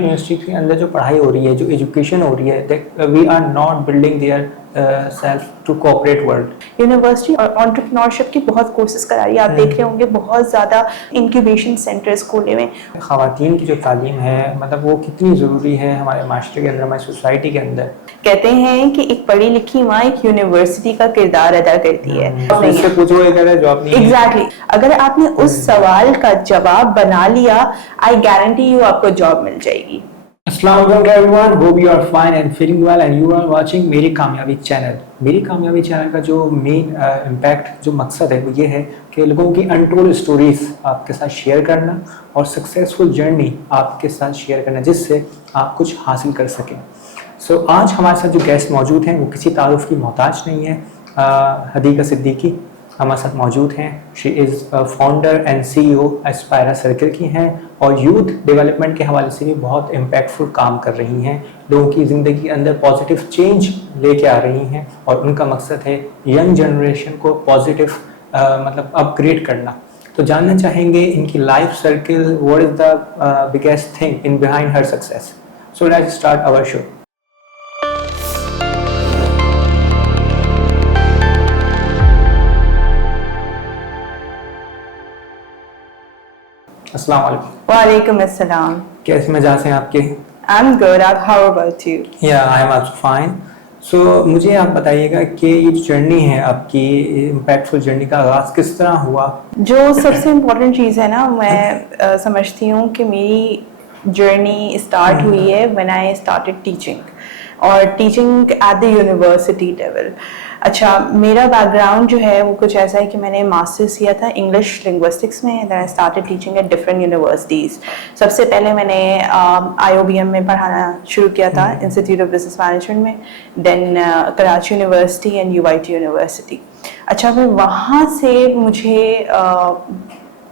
University के अंदर जो पढ़ाई हो रही है, जो एजुकेशन हो रही है, we are not building their self to cooperate world. University और एंटरप्रेन्योरशिप की बहुत कोर्सेज करा रही है। आप देख रहे होंगे बहुत ज़्यादा इंक्यूबेशन सेंटर्स खोले हुए। ख़वातीन की जो तालीम है मतलब वो कितनी ज़रूरी है हमारे माशरे के अंदर, हमारी सोसाइटी के अंदर। कहते हैं कि एक पढ़ी लिखी माँ एक यूनिवर्सिटी का किरदार अदा करती है। इससे पूछो जॉब नहीं। एग्जैक्टली अगर आपने उस सवाल का जवाब बना लिया, आई गारंटी यू आपको जॉब मिल जाएगी। Assalamu alaikum everyone, hope you are fine and feeling well and you are watching मेरी कामयाबी चैनल। मेरी कामयाबी चैनल का जो मेन इम्पैक्ट जो मकसद है वो ये है कि लोगों की अनटोल्ड स्टोरीज आपके साथ शेयर करना और सक्सेसफुल जर्नी आपके साथ शेयर करना जिससे आप कुछ हासिल कर सकें। सो आज हमारे साथ जो गेस्ट मौजूद हैं वो किसी तारुफ की मोहताज नहीं है। हदीका सिद्दीकी हमारे साथ मौजूद हैं। She is founder and CEO Aspira Circle की हैं और यूथ डेवलपमेंट के हवाले से भी बहुत इम्पैक्टफुल काम कर रही हैं, लोगों की ज़िंदगी के अंदर पॉजिटिव चेंज लेके आ रही हैं और उनका मकसद है यंग जनरेशन को पॉजिटिव मतलब अपग्रेड करना। तो जानना चाहेंगे इनकी life circle, what is the biggest thing in behind हर success. So let's start our show. अस्सलाम वालेकुम। वालेकुम अस्सलाम। कैसे मिजाज हैं आपके? I am good, how about you? Yeah I am also fine. So मुझे आप बताइएगा कि ये जो जर्नी है आपकी, इम्पैक्टफुल जर्नी का आगाज़ किस तरह हुआ? जो सबसे इम्पोर्टेंट चीज़ है ना, मैं समझती हूँ कि मेरी जर्नी स्टार्ट हुई है व्हेन आई स्टार्टेड टीचिंग और teaching eight the university level. अच्छा, मेरा बैकग्राउंड जो है वो कुछ ऐसा है कि मैंने मास्टर्स किया था इंग्लिश लिंग्विस्टिक्स में, then I started teaching at different universities. सबसे पहले मैंने IOBM में पढ़ाना शुरू किया था, इंस्टीट्यूट ऑफ बिजनेस मैनेजमेंट में, then Karachi university and UIT university. अच्छा, फिर वहाँ से मुझे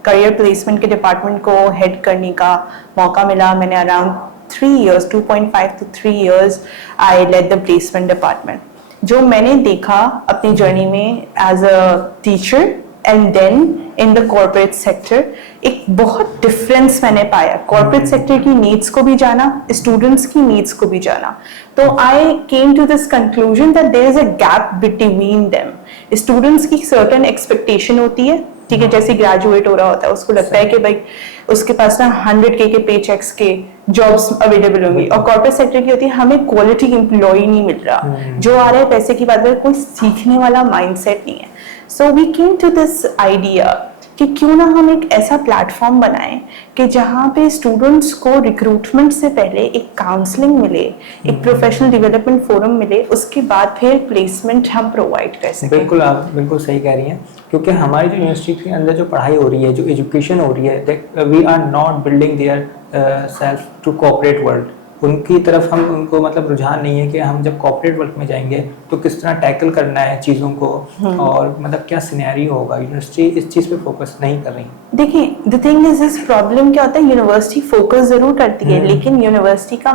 करियर प्लेसमेंट के डिपार्टमेंट को हेड करने का मौका मिला। मैंने around 3 years, 2.5 to 3 years I led the placement department. जो मैंने देखा अपनी जर्नी में as a teacher and then in the corporate sector, एक बहुत डिफरेंस मैंने पाया। कॉर्पोरेट सेक्टर की नीड्स को भी जाना, स्टूडेंट्स की नीड्स को भी जाना, तो I came to this conclusion that there is a gap between them. Students की सर्टेन एक्सपेक्टेशन होती है, ठीक है, जैसे ग्रेजुएट हो रहा होता है उसको लगता है कि भाई उसके पास ना 100K के पे चेक्स के जॉब्स अवेलेबल होंगी, और कॉर्पोरेट सेक्टर की होती है हमें क्वालिटी एम्प्लॉय नहीं मिल रहा, जो आ रहा है पैसे की बात है, कोई सीखने वाला माइंडसेट नहीं है। So we came to this idea कि क्यों ना हम एक ऐसा प्लेटफॉर्म बनाएं कि जहाँ पे स्टूडेंट्स को रिक्रूटमेंट से पहले एक काउंसलिंग मिले, एक प्रोफेशनल डेवलपमेंट फोरम मिले, उसके बाद फिर प्लेसमेंट हम प्रोवाइड कर सकें। बिल्कुल, आप बिल्कुल सही कह रही हैं, क्योंकि हमारी जो यूनिवर्सिटी के अंदर जो पढ़ाई हो रही है, जो एजुकेशन हो रही है, we are not building their self to cooperate world. उनकी तरफ हम उनको मतलब रुझान नहीं है कि हम जब कॉर्पोरेट वर्ल्ड में जाएंगे तो किस तरह टैकल करना है चीज़ों को और मतलब क्या सिनेरियो होगा। यूनिवर्सिटी इस चीज़ पे फोकस नहीं कर रही। देखिए, द थिंग इज, इस प्रॉब्लम क्या होता है, यूनिवर्सिटी फोकस जरूर करती है, लेकिन यूनिवर्सिटी का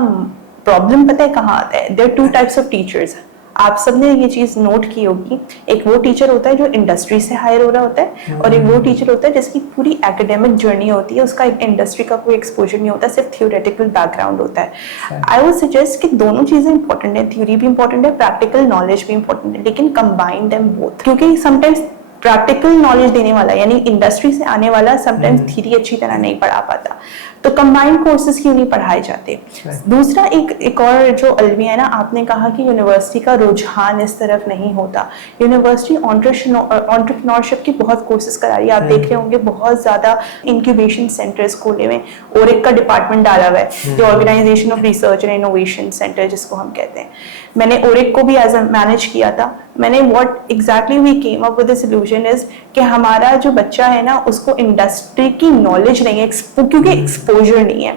प्रॉब्लम पता है कहाँ आता है? There are 2 types of teachers. आप सबने ये चीज नोट की होगी, एक वो टीचर होता है जो इंडस्ट्री से हायर हो रहा होता है, और एक वो टीचर होता है जिसकी पूरी एकेडमिक जर्नी होती है, उसका इंडस्ट्री का कोई एक्सपोजर नहीं होता, सिर्फ थियोरेटिकल बैकग्राउंड होता है। आई वुड सजेस्ट कि दोनों चीजें इंपॉर्टेंट है, थ्योरी भी इंपॉर्टेंट है, प्रैक्टिकल नॉलेज भी इंपॉर्टेंट है, लेकिन कंबाइन देम बोथ। क्योंकि समटाइम्स प्रैक्टिकल नॉलेज देने वाला यानी इंडस्ट्री से आने वाला समटाइम्स थ्योरी अच्छी तरह नहीं पढ़ा पाता, तो कंबाइंड कोर्सेज क्यों नहीं पढ़ाए जाते? दूसरा एक और जो अलविया है ना, आपने कहा कि यूनिवर्सिटी का रुझान इस तरफ नहीं होता। यूनिवर्सिटी एंटरप्रेन्योरशिप की बहुत कोर्सेज करा रही है। आप देख रहे होंगे बहुत ज्यादा इंक्यूबेशन सेंटर्स खोले हुए, ओरिक का डिपार्टमेंट डाला हुआ है, जो organisation of research and innovation centre जिसको हम कहते हैं। मैंने ओरिक को भी एज मैनेज किया था। मैंने what exactly we came up with the solution is कि हमारा जो बच्चा है ना, उसको इंडस्ट्री की नॉलेज नहीं है, क्योंकि एक्सपोजर नहीं है।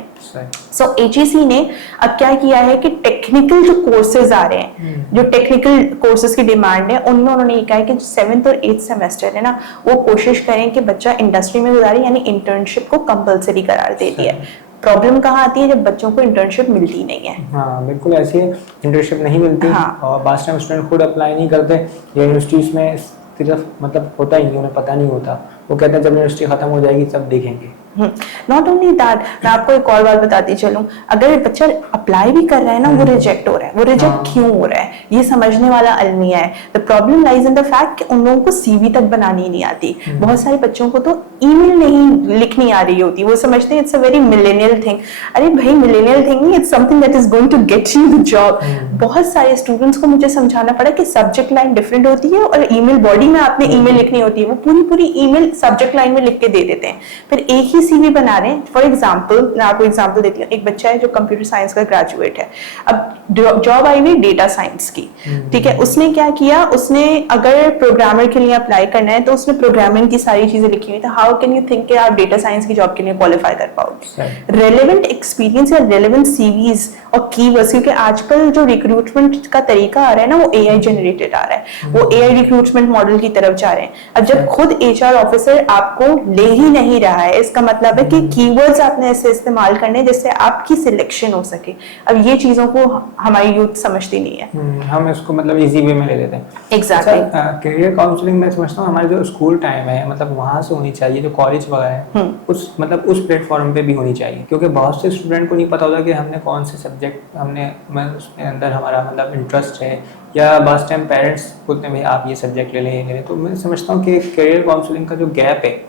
सो HEC ने अब क्या किया है कि टेक्निकल जो कोर्सेज आ रहे हैं, जो टेक्निकल कोर्सेज की डिमांड है, उनमें उन्होंने ये कहा है कि 7th और 8th सेमेस्टर है ना, वो कोशिश करें कि बच्चा इंडस्ट्री में गुजारे, यानी इंटर्नशिप को कंपलसरी करार दे दिया है। प्रॉब्लम कहाँ आती है? जब बच्चों को इंटर्नशिप मिलती नहीं है। हाँ बिल्कुल, ऐसी इंटर्नशिप नहीं मिलती। हाँ। और बाद टाइम स्टूडेंट खुद अप्लाई नहीं करते, यूनिवर्सिटीज़ में सिर्फ मतलब होता ही नहीं, उन्हें पता नहीं होता, वो कहते हैं जब यूनिवर्सिटी खत्म हो जाएगी तब देखेंगे। नॉट ओनली दैट, मैं आपको एक और बात बताती चलूं, अगर बच्चा अप्लाई भी कर रहा है ना, वो रिजेक्ट हो रहा है, वो रिजेक्ट क्यों हो रहा है, ये समझने वाला अलमिया है। The problem lies in the fact कि उन लोगों को सीवी तक बनानी नहीं आती। बहुत सारे बच्चों को तो ईमेल नहीं लिखनी आ रही होती, वो समझते हैं it's a very millennial thing. अरे भाई, मिलेनियल थिंग नहीं, it's something that is going to get you the job. बहुत सारे स्टूडेंट्स को मुझे समझाना पड़ा कि सब्जेक्ट लाइन डिफरेंट होती है और ईमेल बॉडी में आपने ईमेल लिखनी होती है, वो पूरी पूरी ईमेल सब्जेक्ट लाइन में लिख के दे देते हैं, फिर एक ही सीवी बना रहे हैं। फॉर एग्जाम्पल, मैं आपको एग्जाम्पल देती हूँ, एक बच्चा है जो कंप्यूटर साइंस का ग्रेजुएट है, अब जॉब आई हुई डेटा साइंस की, ठीक है। उसने क्या किया, उसने अगर प्रोग्रामर के लिए अप्लाई करना है तो उसने प्रोग्रामिंग की सारी चीजें लिखी हुई, तो हाउ कैन यू थिंक कि आप डेटा साइंस की जॉब के लिए क्वालिफाई कर पाओगे। रेलेवेंट एक्सपीरियंस या रेलेवेंट सीवीज और कीवर्ड्स, क्योंकि आजकल जो रिक्रूटमेंट का तरीका आ रहा है ना, वो एआई जनरेटेड आ रहा है, वो एआई रिक्रूटमेंट मॉडल की तरफ जा रहे हैं। अब जब खुद एचआर ऑफिसर आपको ले ही नहीं रहा है, इसका मतलब है कि कीवर्ड्स आपने ऐसे इस्तेमाल करने जिससे आपकी सिलेक्शन हो सके। अब ये चीजों को हमारी यूथ समझती नहीं है, हम इसको मतलब इजी वे में ले लेते हैं। एग्जैक्टली। करियर काउंसलिंग मैं समझता हूँ हमारे जो स्कूल टाइम है मतलब वहाँ से होनी चाहिए, जो कॉलेज वगैरह है उस मतलब उस प्लेटफॉर्म पे भी होनी चाहिए, क्योंकि बहुत से स्टूडेंट को नहीं पता होता कि हमने कौन से सब्जेक्ट उसके अंदर हमारा मतलब इंटरेस्ट है, या बस टाइम पेरेंट्स बोलते हैं भाई आप ये सब्जेक्ट ले लें। तो मैं समझता हूँ कि करियर काउंसलिंग का जो गैप है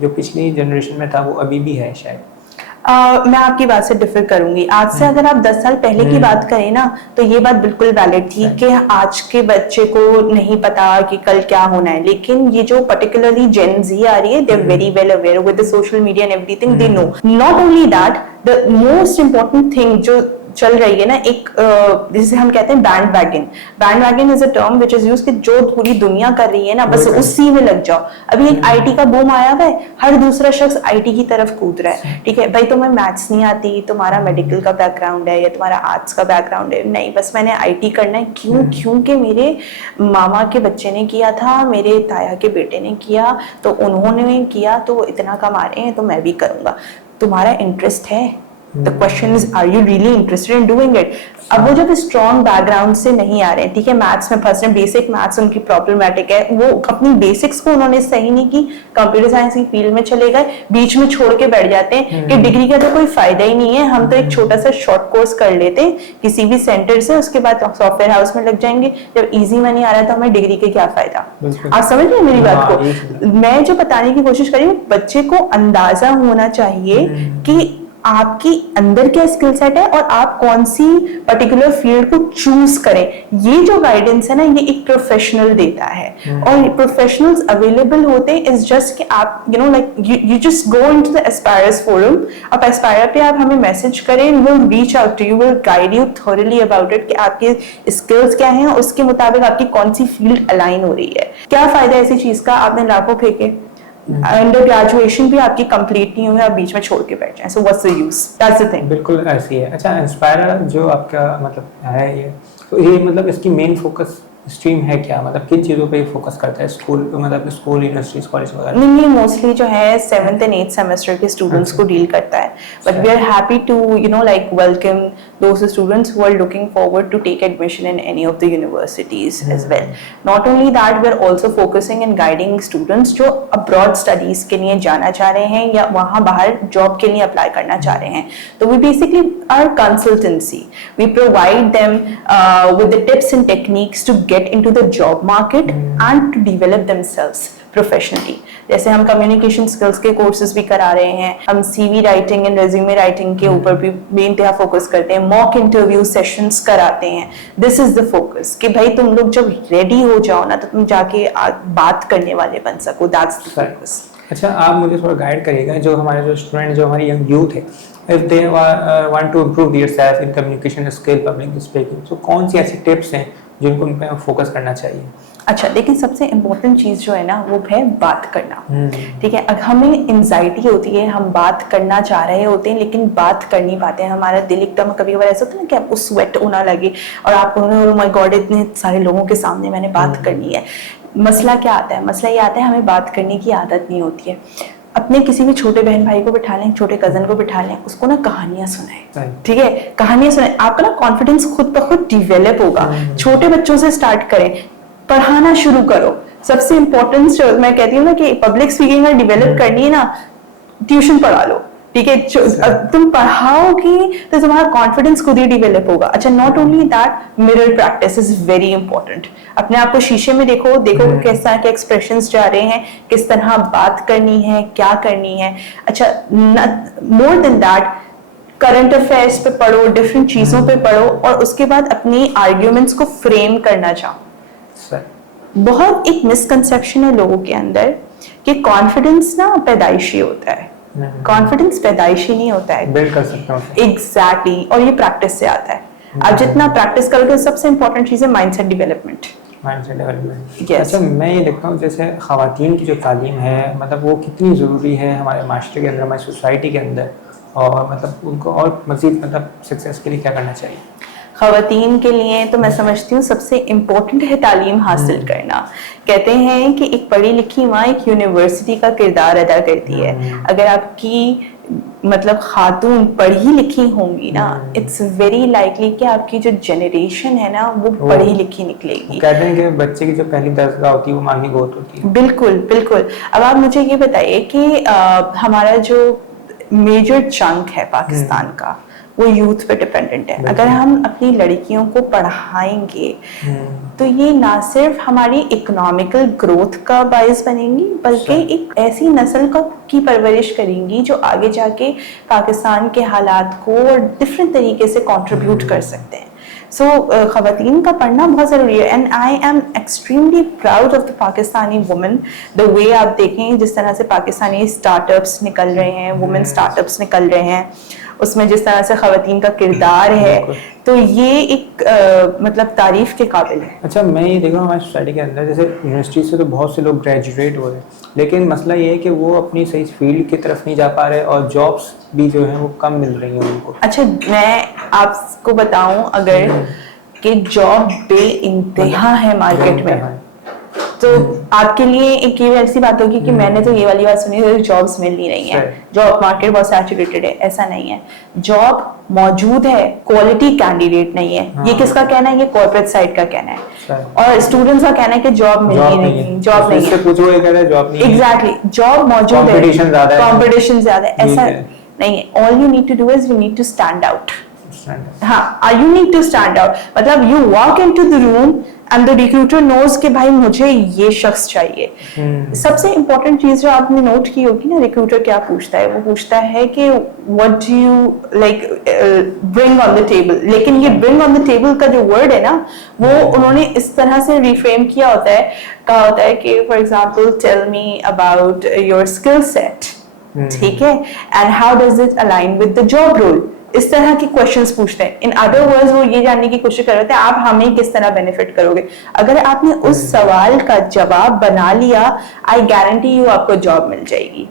जो पिछली जनरेशन में था वो अभी भी है शायद। मैं आपकी बात से डिफर करूंगी। आज से अगर आप 10 साल पहले की बात करें ना, तो ये बात बिल्कुल वैलिड थी कि आज के बच्चे को नहीं पता कि कल क्या होना है, लेकिन ये जो पर्टिकुलरली जेन जी आ रही है, they are very well aware with the social media and everything, they know. Not only that, the most important thing जो चल रही है ना, एक जिसे हम कहते हैं band wagon. Band wagon is a term which is used कि जो पूरी दुनिया कर रही है ना, बस उसी में लग जाओ। अभी एक आईटी का बूम आया हुआ है, हर दूसरा शख्स आईटी की तरफ कूद रहा है, ठीक है। भाई तुम्हें मैथ्स नहीं आती, तुम्हारा मेडिकल का बैकग्राउंड है या तुम्हारा आर्ट्स का बैकग्राउंड है, नहीं बस मैंने आईटी करना है। क्यों? क्योंकि मेरे मामा के बच्चे ने किया था, मेरे ताया के बेटे ने किया, तो उन्होंने किया तो इतना कमा रहे हैं तो मैं भी करूंगा। तुम्हारा इंटरेस्ट है? The question is, are you really interested in doing it? अब वो जब स्ट्रॉन्ग बैकग्राउंड से नहीं आ रहे हैं, ठीक है, मैथ्स में फर्स्ट बेसिक मैथ्स उनकी प्रॉब्लमेटिक है, वो अपनी बेसिक्स को उन्होंने सही नहीं की, कंप्यूटर साइंस की फील्ड में चले गए, बीच में छोड़ के बैठ जाते हैं कि डिग्री का तो कोई फायदा ही नहीं है, हम तो एक छोटा सा शॉर्ट कोर्स कर लेते हैं किसी भी सेंटर से, उसके बाद सॉफ्टवेयर हाउस में लग जाएंगे, जब इजी मनी आ रहा है तो हमें डिग्री के क्या फायदा। आप समझ रहे हैं मेरी बात को? मैं जो बताने की कोशिश कर रही हूँ, बच्चे को अंदाजा होना चाहिए कि आपकी अंदर क्या स्किल सेट है और आप कौन सी पर्टिकुलर फील्ड को चूज करें। ये जो गाइडेंस है ना, ये एक प्रोफेशनल देता है, और प्रोफेशनल्स अवेलेबल होते हैं इज जस्ट कि आप like you just go into the aspirers forum, आप एस्पायर पे आप हमें मैसेज करें, we will reach out to you, will guide you thoroughly about it कि आपके स्किल्स क्या हैं और उसके मुताबिक आपकी कौन सी फील्ड अलाइन हो रही है। क्या फायदा ऐसी चीज का, आपने लाखों फेंके, अंडर ग्रेजुएशन भी आपकी कंप्लीट नहीं हुई, आप बीच में छोड़ के बैठ जाएं, so what's the use, that's the thing. बिल्कुल ऐसी है। अच्छा, इंस्पायर जो आपका मतलब है ये, तो ये मतलब इसकी मेन फोकस स्ट्रीम है क्या, मतलब किन चीज़ों पे फोकस करता है स्कूल, मतलब स्कूल यूनिवर्सिटीज कॉलेज वगैरह? नहीं, मोस्टली जो है 7th and 8th सेमेस्टर के स्टूडेंट्स को डील करता है, but we are happy to like welcome those students who are looking forward to take admission in any of the universities as well. Not only that, we are also focusing and guiding students जो abroad studies के लिए जाना चाह रहे हैं या वहाँ बाहर जॉब के लिए अप्लाई करना चाह रहे हैं। तो we basically are consultancy, we provide them with the tips and techniques to get into the job market and to develop themselves professionally। जैसे हम कम्युनिकेशन स्किल्स के कोर्सेज भी करा रहे हैं, हम CV writing and resume writing के ऊपर भी बेइंतहा फोकस करते हैं, मॉक इंटरव्यू सेशंस कराते हैं। दिस इज द फोकस कि भाई तुम लोग जब रेडी हो जाओ ना, तो तुम जाके बात करने वाले बन सको, दैट्स द फोकस। अच्छा, आप मुझे थोड़ा गाइड करिएगा, जो हमारे जो स्टूडेंट, जो हमारी यंग यूथ है, if they want to improve themselves in communication skill, public speaking, so कौन सी ऐसी टिप्स हैं जिनको उन पे फोकस करना चाहिए? अच्छा, लेकिन सबसे इम्पोर्टेंट चीज जो है ना, वो है बात करना, ठीक है। हमें एंजाइटी होती है, हम बात करना चाह रहे होते हैं लेकिन बात कर नहीं पाते हैं, हमारा दिल एकदम कभी कभार ऐसा होता है ना कि आपको स्वेट होना लगे और आपको ओह माय गॉड इतने सारे लोगों के सामने मैंने बात करनी है। मसला क्या आता है? मसला ये आता है हमें बात करने की आदत नहीं होती है। अपने किसी भी छोटे बहन भाई को बिठा लें, छोटे कजन को बिठा लें, उसको ना कहानियां सुनाएं, ठीक है, कहानियां सुनाएं, आपका ना कॉन्फिडेंस खुद ब खुद डिवेलप होगा। छोटे बच्चों से स्टार्ट करें, पढ़ाना शुरू करो, सबसे इम्पोर्टेंट मैं कहती हूँ ना कि पब्लिक स्पीकिंग अगर डेवलप करनी है ना, ट्यूशन पढ़ा लो, ठीक है। तुम पढ़ाओगी तो तुम्हारा कॉन्फिडेंस खुद ही डेवलप होगा। अच्छा, not only that, mirror practice is very important. अपने आप को शीशे में देखो कि किस तरह के एक्सप्रेशंस जा रहे हैं, किस तरह बात करनी है, क्या करनी है। अच्छा, more than that, current affairs पे पढ़ो, डिफरेंट चीजों पे पढ़ो, और उसके बाद अपनी आर्ग्यूमेंट्स को फ्रेम करना चाहो। बहुत एक मिसकंसेप्शन है लोगों के अंदर कि कॉन्फिडेंस ना पैदाइशी होता है। कॉन्फिडेंस पैदाइशी नहीं होता है, बिल्ड कर सकते हो। एग्जैक्टली, और ये प्रैक्टिस से आता है। आप जितना प्रैक्टिस करोगे, सबसे इंपॉर्टेंट चीज है mindset development. Mindset development. Yes. अच्छा, मैं ये देखता हूँ जैसे ख़वातीन की जो तालीम है, मतलब वो कितनी ज़रूरी है हमारे माशरे के अंदर, हमारी सोसाइटी के अंदर, और मतलब उनको और मज़ीद मतलब सक्सेस के लिए क्या करना चाहिए? ख़वातीन के लिए तो मैं समझती हूँ सबसे इम्पोर्टेंट है तालीम हासिल करना। कहते हैं कि एक पढ़ी लिखी माँ एक यूनिवर्सिटी का किरदार अदा करती है। अगर आपकी मतलब खातून पढ़ी लिखी होंगी ना, इट्स वेरी लाइकली कि आपकी जो जनरेशन है ना वो पढ़ी लिखी निकलेगी। कहते हैं कि बच्चे की जो पहली दरगाह होती है वो माँ की गोद होती है। बिल्कुल बिल्कुल। अब आप मुझे ये बताइए कि हमारा जो मेजर चंक है पाकिस्तान का, वो यूथ पे डिपेंडेंट है। अगर हम अपनी लड़कियों को पढ़ाएंगे तो ये ना सिर्फ हमारी इकोनॉमिकल ग्रोथ का बायस बनेंगी, बल्कि एक ऐसी नस्ल की परवरिश करेंगी जो आगे जाके पाकिस्तान के हालात को डिफरेंट तरीके से कंट्रीब्यूट कर सकते हैं। सो ख़वातीन का पढ़ना बहुत ज़रूरी है, and I am extremely proud of the Pakistani women. The way आप देखें जिस तरह से पाकिस्तानी स्टार्टअप्स निकल रहे हैं, वुमेन स्टार्टअप्स निकल रहे हैं, उसमें जिस तरह से ख़वातीन का किरदार है, तो ये एक मतलब तारीफ के काबिल है। अच्छा, मैं ये देख रहा हूँ हमारी सोसाइटी के अंदर, जैसे यूनिवर्सिटी से तो बहुत से लोग ग्रेजुएट हो रहे हैं, लेकिन मसला ये है कि वो अपनी सही फील्ड की तरफ नहीं जा पा रहे, और जॉब्स भी जो है वो कम मिल रही हैं उनको। अच्छा, मैं आपको बताऊं अगर कि जॉब बेइंतहा है मार्केट में, तो आपके लिए एक ये ऐसी बात होगी कि मैंने तो ये वाली बात सुनी है, जॉब्स मिल नहीं रही है, जॉब मार्केट बहुत सैचुरेटेड है। ऐसा नहीं है, जॉब मौजूद है, क्वालिटी कैंडिडेट नहीं है। ये किसका कहना है? ये कॉर्पोरेट साइड का कहना है, और स्टूडेंट्स का कहना है कि जॉब मिल नहीं है, जॉब नहीं है। एग्जैक्टली, जॉब मौजूद है, कॉम्पिटिशन ज्यादा है, ऐसा नहीं है। All you need to do is you need to stand out. हाँ, you need to stand out, मतलब you walk into the room and the recruiter knows कि भाई मुझे ये शख्स चाहिए। सबसे इंपॉर्टेंट चीज जो आपने नोट की होगी ना, रिक्रूटर क्या पूछता है? वो पूछता है कि what do you like bring on the table. लेकिन ये ब्रिंग ऑन द टेबल का जो वर्ड है ना, वो उन्होंने इस तरह से रिफ्रेम किया होता है, कहा होता है कि for example, tell me about your skill set, ठीक है, and how does it align with the job role. इस तरह के क्वेश्चंस पूछते हैं। इन अदर वर्ड्स वो ये जानने की कोशिश कर रहे थे आप हमें किस तरह बेनिफिट करोगे। अगर आपने उस सवाल का जवाब बना लिया, आई गारंटी यू आपको जॉब मिल जाएगी।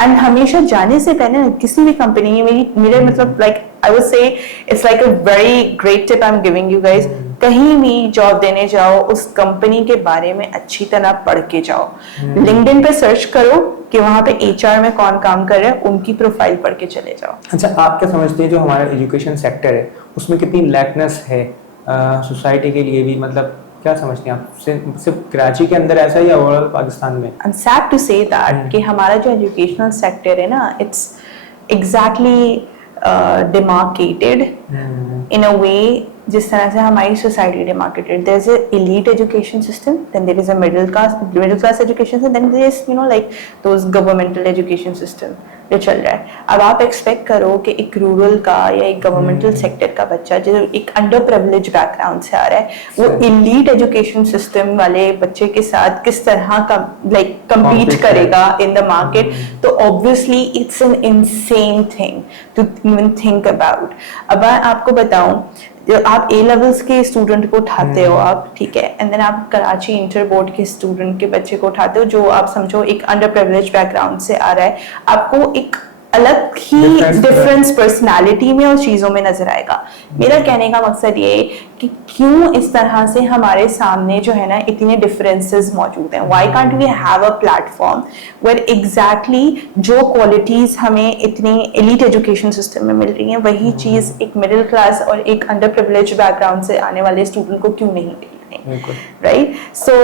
एंड हमेशा जाने से पहले किसी भी कंपनी में मेरे मतलब like I would say it's like a very great tip I am giving you guys, कहीं भी जॉब देने जाओ उस कंपनी के बारे में अच्छी तरह पढ़ के जाओ। लिंक्डइन पे सर्च करो कि वहां पे एचआर में कौन काम कर रहा है, उनकी प्रोफाइल पढ़ के चले जाओ। अच्छा, आप क्या समझते हैं जो हमारा एजुकेशन सेक्टर है उसमें कितनी लैकनेस है सोसाइटी के लिए भी, मतलब क्या समझते हैं आप? सिर्फ कराची के अंदर ऐसा या ओवरऑल पाकिस्तान में? I am sad to say that कि हमारा जो एजुकेशनल सेक्टर है ना, it's exactly demarcated in a way जिस तरह से हमारी society demarcated. There is a elite education system, then there is a middle class education system, then there is like those governmental education system जो चल रहा है। अब आप एक्सपेक्ट करो कि एक रूरल का या एक गवर्नमेंटल सेक्टर का बच्चा जो एक अंडर प्रिविलेज बैकग्राउंड से आ रहा है, वो एलीट एजुकेशन सिस्टम वाले बच्चे के साथ किस तरह का लाइक कम्पीट करेगा इन द मार्केट। तो obviously it's an insane thing to even think about. अब मैं आपको बताऊं, आप ए लेवल्स के स्टूडेंट को उठाते हो आप, ठीक है, एंड देन आप कराची इंटर बोर्ड के स्टूडेंट के बच्चे को उठाते हो जो आप समझो एक अंडर प्रिविलेज बैकग्राउंड से आ रहा है, आपको एक अलग ही डिफरेंस पर्सनालिटी में और चीजों में नजर आएगा। मेरा कहने का मकसद ये है कि क्यों इस तरह से हमारे सामने जो है ना इतने डिफरेंसेस मौजूद हैं। Why can't we have a platform where exactly जो क्वालिटीज हमें इतनी एलीट एजुकेशन सिस्टम में मिल रही हैं, वही चीज एक मिडिल क्लास और एक अंडर प्रिविलेज बैकग्राउंड से आने वाले स्टूडेंट को क्यों नहीं मिली? नहीं, right? So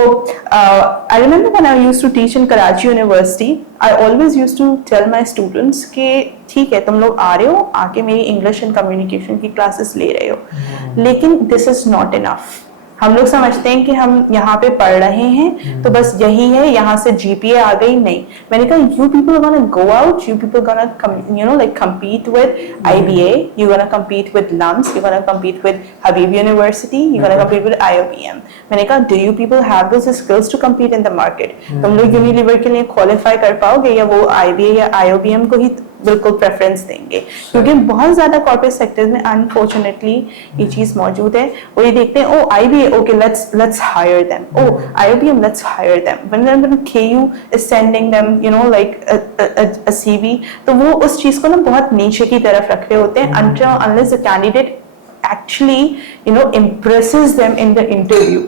I remember when I used to teach in Karachi University, I always used to tell my students कि ठीक है तुम लोग आ रहे हो, आके मेरी इंग्लिश एंड कम्युनिकेशन की क्लासेस ले रहे हो, लेकिन दिस इज नॉट इनफ। हम लोग समझते हैं कि हम यहाँ पे पढ़ रहे हैं तो बस यही है, यहाँ से जीपीए आ गई, नहीं। मैंने कहा you people gonna go out, you people gonna compete with IBA, you gonna compete with LUMS, you gonna compete with Habib University, you gonna compete with IOBM। मैंने कहा do you people have those skills to compete in the market? तुम लोग Unilever के लिए qualify कर पाओगे या वो IBA या IOBM को ही बिल्कुल प्रेफरेंस देंगे? क्योंकि बहुत ज्यादा कॉर्पोरेट सेक्टर्स में अनफॉर्चुनेटली ये चीज मौजूद है। वो ये देखते हैं oh IBA, okay let's hire them, oh IOBM let's hire them, when KU is sending them like a CV, तो वो उस चीज को ना बहुत नीचे की तरफ रख रहे होते हैं until unless the candidate actually impresses them in the interview।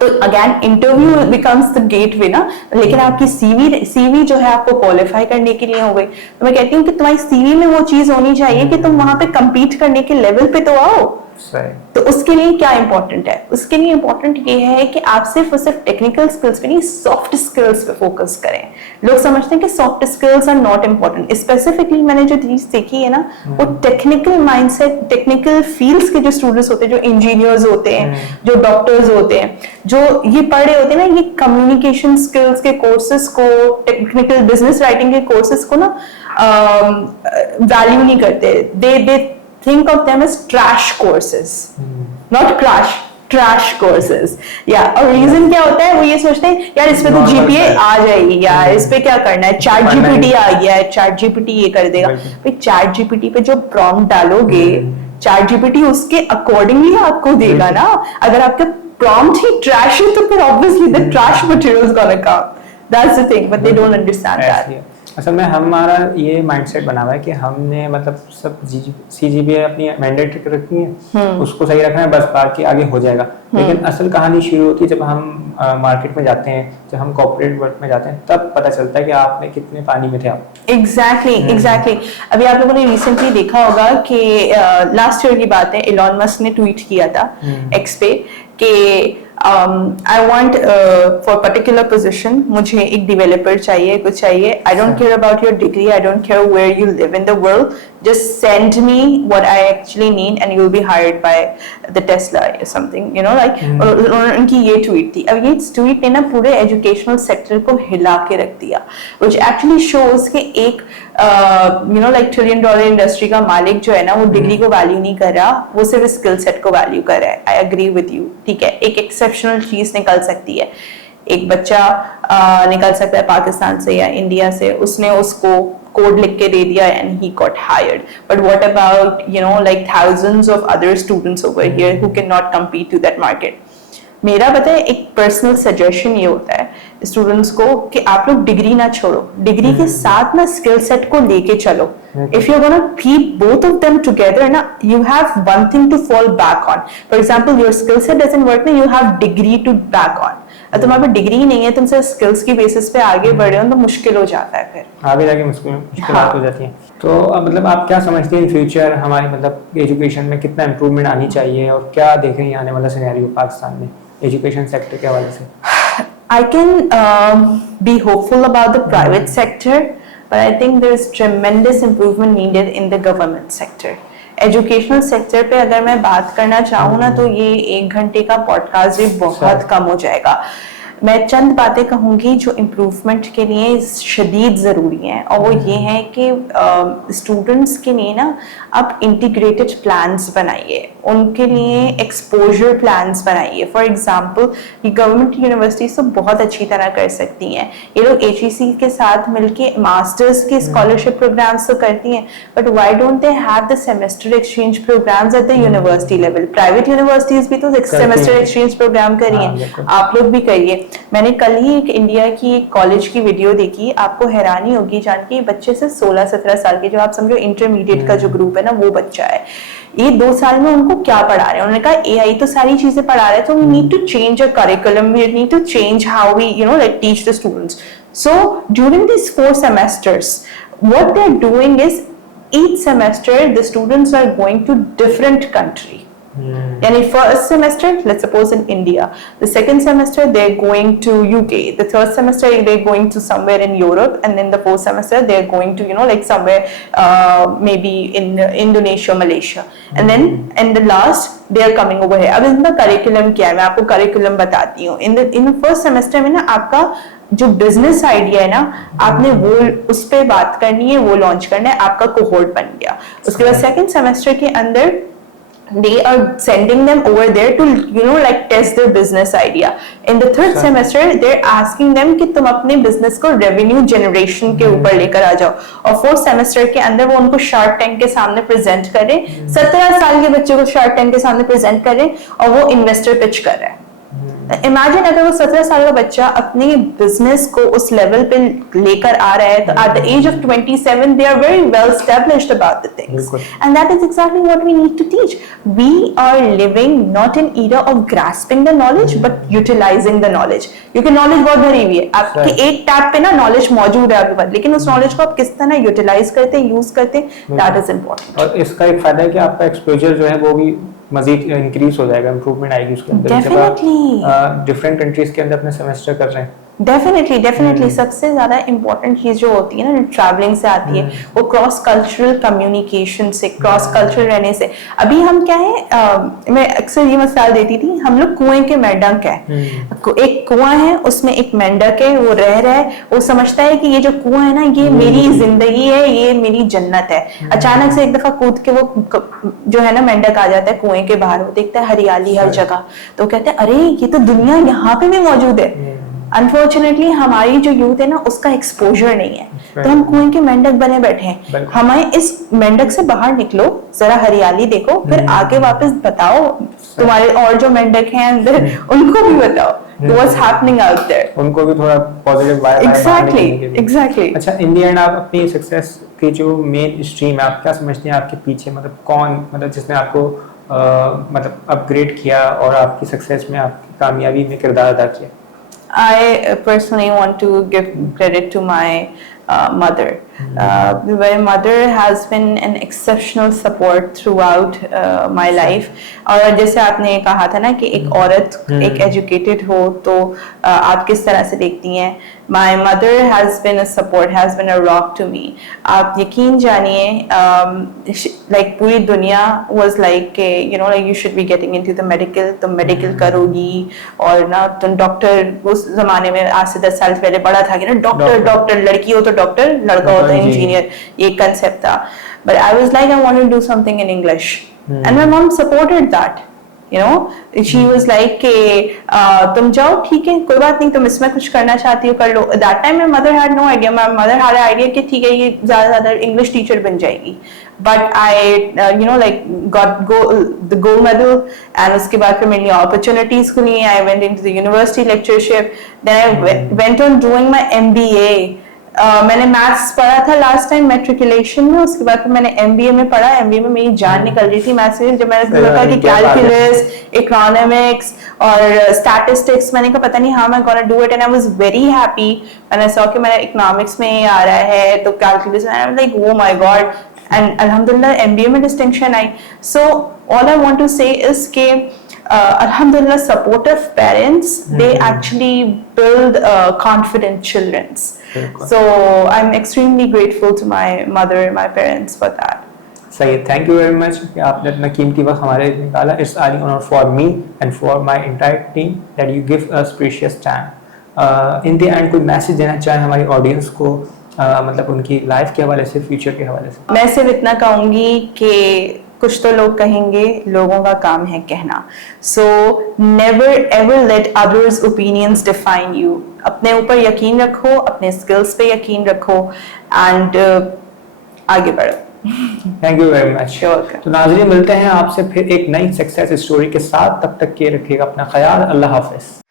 तो again interview becomes the gateway ना, लेकिन आपकी सीवी जो है आपको क्वालिफाई करने के लिए हो गई। तो मैं कहती हूँ कि तुम्हारी सीवी में वो चीज होनी चाहिए कि तुम वहां पे compete करने के लेवल पे तो आओ। तो उसके लिए क्या इंपॉर्टेंट है? उसके लिए इंपॉर्टेंट ये है कि आप सिर्फ और सिर्फ टेक्निकल स्किल्स पे नहीं, सॉफ्ट स्किल्स पे फोकस करें। लोग समझते हैं कि soft skills are not important. Specifically मैंने जो चीज देखी है ना, वो टेक्निकल माइंडसेट, टेक्निकल फील्ड्स के जो स्टूडेंट्स होते हैं, जो इंजीनियर्स होते हैं, जो डॉक्टर्स होते हैं, जो ये पढ़ रहे होते हैं ना, ये कम्युनिकेशन स्किल्स के कोर्सेज को, टेक्निकल बिजनेस राइटिंग के कोर्सेज को ना वैल्यू नहीं करते। दे think of them as trash courses, not crash, trash courses। और रीजन क्या होता है? वो ये सोचते हैं यार इस पे तो जीपीए आ जाएगी, यार इस पे क्या करना है, चैट जीपीटी आ गया है, चैट जीपीटी ये कर देगा। भाई चैट जीपीटी पे जो प्रॉम्प्ट डालोगे, चैट जीपीटी उसके अकॉर्डिंगली आपको देगा ना। अगर आपका प्रॉम्प्ट ही ट्रैश है तो फिर obviously the trash material is gonna come. That's the thing, but they don't understand that. असल में हमारा ये माइंडसेट बना हुआ है कि हमने मतलब सब CGPA अपनी मैंडेटरी रखी है, उसको सही रखना है, बस बाकी आगे हो जाएगा। लेकिन असल कहानी शुरू होती है जब हम मार्केट में जाते हैं, जब हम कॉर्पोरेट वर्ल्ड में जाते हैं, तब पता चलता है कि आपने कितने पानी में थे आप। एग्जैक्टली। अभी आप लोगों ने रिसेंटली देखा होगा कि लास्ट ईयर की बात है, एलॉन मस्क ने ट्वीट किया था एक्स पे कि I want for particular position, मुझे एक developer चाहिए, कुछ चाहिए। I don't care about your degree, I don't care where you live in the world, just send me what I actually need and you will be hired by the Tesla or something, उनकी ये tweet थी। अब ये tweet ने ना पूरे educational sector को हिला के रख दिया, which actually shows कि एक $1 trillion इंडस्ट्री का मालिक जो है ना, वो डिग्री को वैल्यू नहीं कर रहा, वो सिर्फ स्किल सेट को वैल्यू कर रहा है। आई एग्री विद यू, ठीक है। एक एक्सेप्शनल चीज निकल सकती है, एक बच्चा निकल सकता है पाकिस्तान से या इंडिया से, उसने उसको कोड लिख के दे दिया and he got hired, but what about thousands of other students over here who cannot compete to that market? मेरा पता है एक पर्सनल सजेशन ये होता है स्टूडेंट्स को कि आप लोग डिग्री ना छोड़ो, डिग्री के साथ ना स्किल सेट को लेके चलो। If you are gonna keep both of them together ना, you have one thing to fall back on. For example your skill set doesn't work ना, you have degree to back on. तुम्हारे पास degree नहीं है, तुम सिर्फ skills की basis पे आगे बढ़े हो तो मुश्किल हो जाता है, फिर आगे जाके मुश्किल हो जाती है। तो मतलब आप क्या समझते हैं इन फ्यूचर हमारी मतलब एजुकेशन में कितना इम्प्रूवमेंट आनी चाहिए और क्या देख रही हैं आने वाला सिनेरियो पाकिस्तान में एजुकेशन सेक्टर के हवाले से? I can be hopeful about the private sector, but I think there is tremendous improvement needed in the government sector. Educational sector पे अगर मैं बात करना चाहूँ ना, तो ये 1 घंटे का पॉडकास्ट भी बहुत कम हो जाएगा। मैं चंद बातें कहूँगी जो इम्प्रूवमेंट के लिए शदीद ज़रूरी हैं, और वो ये हैं कि स्टूडेंट्स के लिए ना आप इंटीग्रेटेड प्लान्स बनाइए, उनके लिए एक्सपोजर प्लान्स बनाइए। फॉर एग्जांपल ये गवर्नमेंट यूनिवर्सिटीज तो बहुत अच्छी तरह कर सकती हैं, ये लोग HEC के साथ मिलके मास्टर्स के स्कॉलरशिप प्रोग्राम्स तो करती हैं, but why don't they have the semester exchange programmes at the university level? Private universities भी तो सेमेस्टर एक्सचेंज प्रोग्राम करी हैं, आप लोग भी करिए। मैंने कल ही एक इंडिया की एक कॉलेज की वीडियो देखी, आपको हैरानी होगी जान के, बच्चे से 16-17 साल के, जो आप समझो इंटरमीडिएट का जो ग्रुप है ना, वो बच्चा है। ये 2 साल में उनको क्या पढ़ा रहे हैं? उन्होंने कहा AI तो सारी चीजें पढ़ा रहे हैं, तो we need to change a curriculum, we need to change how we teach the students. So during this 4 semesters, what they're doing is each semester the students are going to different country, Yani first semester, let's suppose in India, the second semester they're going to UK, the third semester they're going to somewhere in Europe, and then the fourth semester they're going to, you know, like somewhere maybe in Indonesia, Malaysia, and then in the last they are coming over here. अब इनका curriculum क्या है, मैं आपको curriculum बताती हूँ. In the first semester में ना आपका जो बिजनेस आइडिया है ना, आपने वो उस पे बात करनी है, वो लॉन्च करना है, आपका कोहोर्ट बन गया. उसके बाद सेकंड सेमेस्टर के अंदर they are sending them over there to, you know, like test their business idea. In the third semester they're asking them कि तुम अपने business को revenue generation के ऊपर लेकर आ जाओ, और fourth semester के अंदर वो उनको Shark Tank के सामने present करें, 17 साल के बच्चे को Shark Tank के सामने present करें और वो investor pitch कर रहा है. इमेजिन अगर वो 17 साल का बच्चा अपने बिजनेस को उस लेवल पे लेकर आ रहा है, तो at the age of 27 they are very well established about the things, and that is exactly what we need to teach. We are living not in era of grasping the knowledge but utilizing the knowledge, क्योंकि knowledge बहुत भरी हुई है आपके एक tap पे ना, knowledge मौजूद है आपके पास, लेकिन उस नॉलेज को आप किस तरह यूटिलाइज करते हैं, यूज करते हैं, दैट इज इंपॉर्टेंट. और इसका एक फायदा है कि आपका एक्सपोजर जो है वो भी मजीद इंक्रीज हो जाएगा, इंप्रूवमेंट आएगी उसके अंदर. डेफिनेटली डिफरेंट कंट्रीज के अंदर अपने सेमेस्टर कर रहे हैं. डेफिनेटली सबसे ज्यादा इम्पोर्टेंट चीज जो होती है ना, ट्रैवलिंग से आती है, वो क्रॉस कल्चरल कम्युनिकेशन से, क्रॉस कल्चरल रहने से. अभी हम क्या है, मैं अक्सर ये मिसाल देती थी, हम लोग कुएं के मेंढक है. एक कुआं है, उसमें एक मेंढक है, वो रह रहा है, वो समझता है कि ये जो कुआं है ना, ये मेरी जिंदगी है, ये मेरी जन्नत है. अचानक से एक दफा कूद के वो जो है ना मेंढक आ जाता है कुएं के बाहर, वो देखता है हरियाली हर जगह, तो कहते हैं अरे ये तो दुनिया यहाँ पे भी मौजूद है. अनफॉर्चुनेटली हमारी जो यूथ है ना, उसका एक्सपोजर नहीं है, तो हम कुएं के मेंढक बने बैठे हैं. हमें इस मेंढक से बाहर निकलो, जरा हरियाली देखो, फिर आगे वापस बताओ तुम्हारे और जो मेंढक हैं अंदर, उनको भी बताओ what's happening out there. उनको भी थोड़ा पॉजिटिव वाइब. एग्जैक्टली. अच्छा, इन द एंड आप अपनी सक्सेस की जो मेन स्ट्रीम है, आप क्या समझते हैं आपके पीछे, मतलब कौन, मतलब जिसने आपको मतलब अपग्रेड किया और आपकी सक्सेस में, आपकी कामयाबी में किरदार अदा किया? I personally want to give credit to my mother. My mother has been an exceptional support throughout my life. और जैसे आपने कहा था ना कि एक औरत एक educated हो तो आप किस तरह से देखती हैं. My mother has been a support, has been a rock to me. आप यकीन जानिए, like पूरी दुनिया was like, you know, like you should be getting into the medical, तुम medical करोगी, और ना तुम डॉक्टर, उस जमाने में आज से 10 साल पहले बड़ा था कि ना डॉक्टर लड़की हो तो डॉक्टर, लड़का होता है इंजीनियर, ये कंसेप्ट था. But I was like, I want to do something in English, and my mom supported that. You know, she was like कि तुम जाओ, ठीक है, कोई बात नहीं, तुम इसमें कुछ करना चाहती हो कर लो. That time my mother had no idea. My mother had an idea कि ठीक है, ये ज़्यादा English teacher बन जाएगी. But I, you know, like got the gold medal, and उसके बाद फिर मेरे लिए opportunities खुली. I went into the university lectureship. Then I went on doing my MBA. मैंने मैथ्स पढ़ा था लास्ट टाइम मैट्रिकुलेशन में, उसके बाद फिर मैंने एमबीए में पढ़ा. एमबीए में मेरी जान निकल रही थी मैथ्स से, जब मैंने देखा कि कैलकुलस, इकोनॉमिक्स और स्टैटिस्टिक्स, मैंने कहा पता नहीं how I am gonna do it, and I was very happy when I saw कि मेरा इकोनॉमिक्स में आ रहा है, तो कैलकुलस में I was like oh my god, and अल्हम्दुलिल्लाह एमबीए में डिस्टिंक्शन आई. So all I want to say is के alhamdulillah supportive parents, they actually build confident childrens. So I'm extremely grateful to my mother and my parents for that. सही है, thank you very much कि आपने अपना कीमती वक्त हमारे लिए निकाला. It's our honour for me and for my entire team that you give us precious time. In the end कोई मैसेज देना चाहें हमारी ऑडियंस को, मतलब उनकी लाइफ के हवाले से, फ्यूचर के हवाले से? मैं सिर्फ इतना कहूँगी कि कुछ तो लोग कहेंगे, लोगों का काम है कहना. So never ever let others opinions define you. अपने ऊपर यकीन रखो, अपने स्किल्स पे यकीन रखो, एंड आगे बढ़ो. Thank you very much. तो नाज़रीन, मिलते हैं आपसे फिर एक नई सक्सेस स्टोरी के साथ. तब तक के रखिएगा अपना ख्याल. अल्लाह हाफिज.